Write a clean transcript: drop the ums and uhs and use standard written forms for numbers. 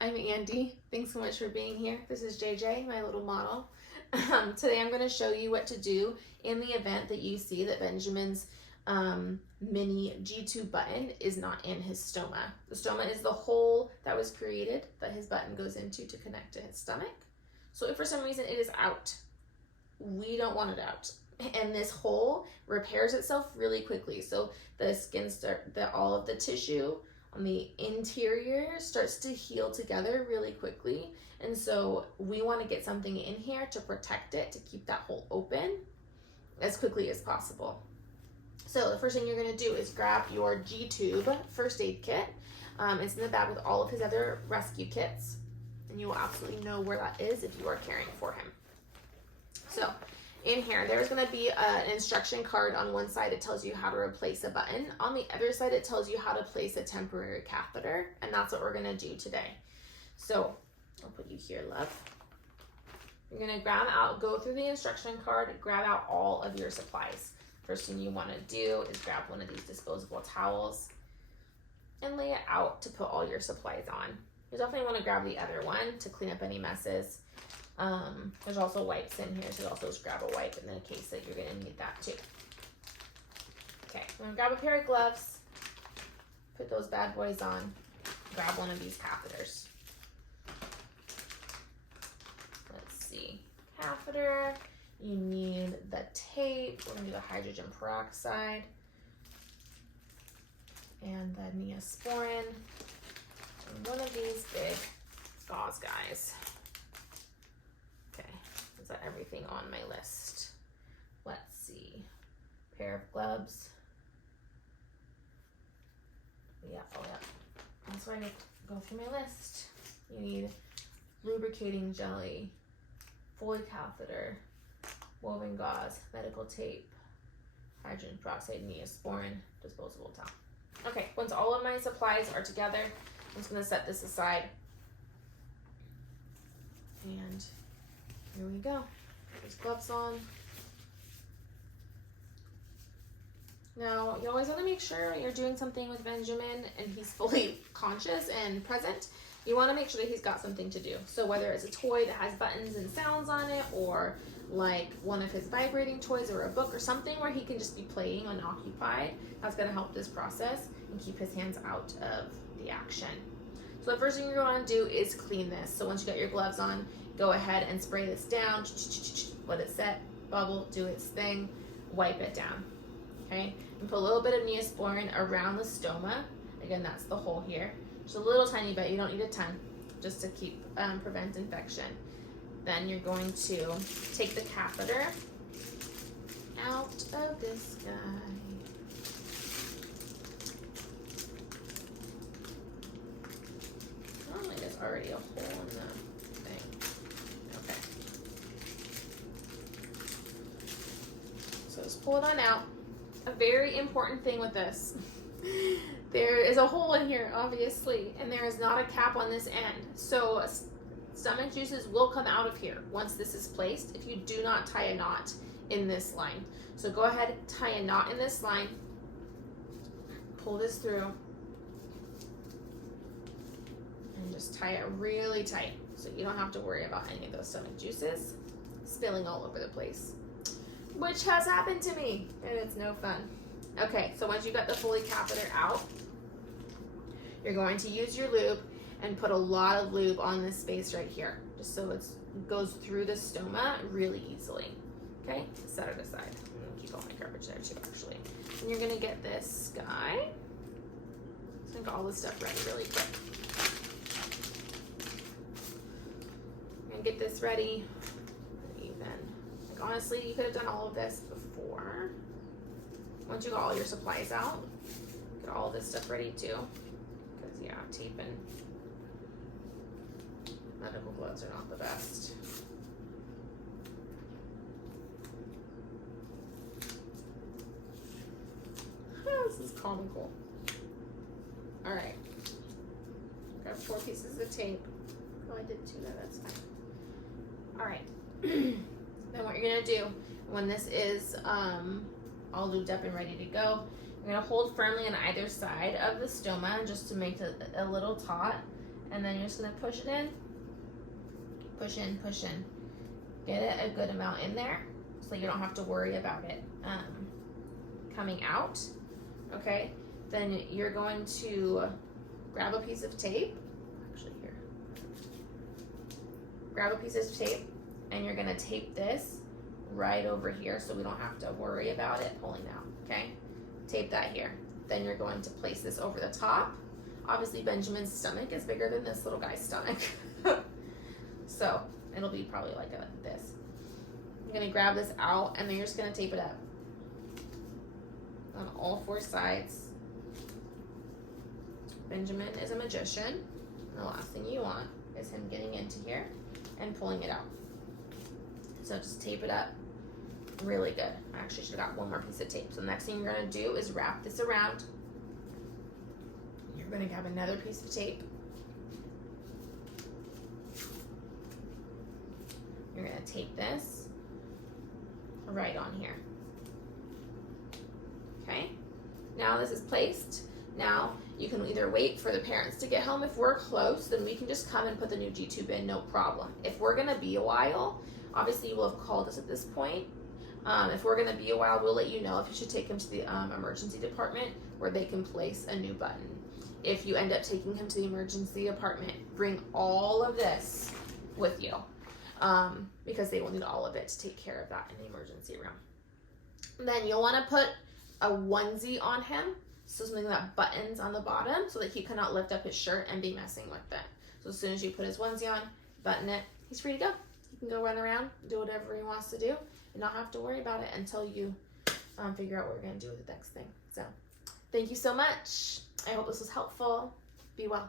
I'm Andy. Thanks so much for being here. This is JJ, my little model. Today I'm going to show you what to do in the event that you see that Benjamin's mini G2 button is not in his stoma. The stoma is the hole that was created that his button goes into to connect to his stomach. So if for some reason it is out, we don't want it out. And this hole repairs itself really quickly. So the skin all of the tissue on the interior starts to heal together really quickly. And so we want to get something in here to protect it, to keep that hole open as quickly as possible. So the first thing you're going to do is grab your G-Tube first aid kit. It's in the bag with all of his other rescue kits. And you will absolutely know where that is if you are caring for him. So in here, there's going to be an instruction card on one side. It tells you how to replace a button. On the other side, it tells you how to place a temporary catheter, and that's what we're going to do today. So I'll put you here, love. You're going to go through the instruction card, grab out all of your supplies. First thing you want to do is grab one of these disposable towels and lay it out to put all your supplies on. You definitely want to grab the other one to clean up any messes. There's also wipes in here, so also just grab a wipe in the case that you're going to need that too. Okay, I'm going to grab a pair of gloves, put those bad boys on, grab one of these catheters. Let's see, catheter, you need the tape, we're going to do the hydrogen peroxide, and the Neosporin, and one of these big gauze guys. Is that everything on my list? Let's see. Pair of gloves. Yeah, oh yeah. That's where I go through my list. You need lubricating jelly, Foley catheter, woven gauze, medical tape, hydrogen peroxide, Neosporin, disposable towel. Okay, once all of my supplies are together, I'm just gonna set this aside. And here we go. Put his gloves on. Now, you always want to make sure you're doing something with Benjamin and he's fully conscious and present. You want to make sure that he's got something to do. So whether it's a toy that has buttons and sounds on it, or like one of his vibrating toys or a book or something where he can just be playing unoccupied, that's going to help this process and keep his hands out of the action. So the first thing you're going to do is clean this. So once you got your gloves on, go ahead and spray this down, let it set, bubble, do its thing, wipe it down, okay? And put a little bit of Neosporin around the stoma. Again, that's the hole here. Just a little tiny bit, you don't need a ton, just to keep prevent infection. Then you're going to take the catheter out of this guy. Oh, there's already a hole in the just pull it on out. A very important thing with this, there is a hole in here, obviously, and there is not a cap on this end. So stomach juices will come out of here once this is placed if you do not tie a knot in this line. So go ahead, tie a knot in this line, pull this through, and just tie it really tight so you don't have to worry about any of those stomach juices spilling all over the place, which has happened to me, and it's no fun. Okay, so once you got the Foley catheter out, you're going to use your lube and put a lot of lube on this space right here, just so it goes through the stoma really easily. Okay, set it aside. I'm gonna keep all my garbage there too, actually. And you're gonna get this guy. Just gonna get all this stuff ready really quick. I'm gonna get this ready. Honestly, you could have done all of this before. Once you got all your supplies out, get all this stuff ready too. Because yeah, tape and medical gloves are not the best. This is comical. All right. Grab 4 pieces of tape. Oh, I did 2 there, that's fine. All right. Then what you're gonna do when this is all lubed up and ready to go, you're gonna hold firmly on either side of the stoma just to make it a little taut, and then you're just gonna push it in, push in, push in. Get it a good amount in there so you don't have to worry about it coming out, okay? Then you're going to grab a piece of tape, actually here. Grab a piece of tape and you're gonna tape this right over here so we don't have to worry about it pulling out, okay? Tape that here. Then you're going to place this over the top. Obviously Benjamin's stomach is bigger than this little guy's stomach. So it'll be probably like this. I'm gonna grab this out and then you're just gonna tape it up on all 4 sides. Benjamin is a magician, and the last thing you want is him getting into here and pulling it out. So just tape it up really good. I actually should have got one more piece of tape. So the next thing you're gonna do is wrap this around. You're gonna grab another piece of tape. You're gonna tape this right on here. Okay, now this is placed. Now you can either wait for the parents to get home. If we're close, then we can just come and put the new G-tube in, no problem. If we're gonna be a while, obviously you will have called us at this point. If we're gonna be a while, we'll let you know if you should take him to the emergency department where they can place a new button. If you end up taking him to the emergency department, bring all of this with you because they will need all of it to take care of that in the emergency room. Then you'll wanna put a onesie on him, so something that buttons on the bottom so that he cannot lift up his shirt and be messing with it. So as soon as you put his onesie on, button it, he's free to go. He can go run around, do whatever he wants to do, and not have to worry about it until you figure out what we're gonna do with the next thing. So thank you so much. I hope this was helpful. Be well.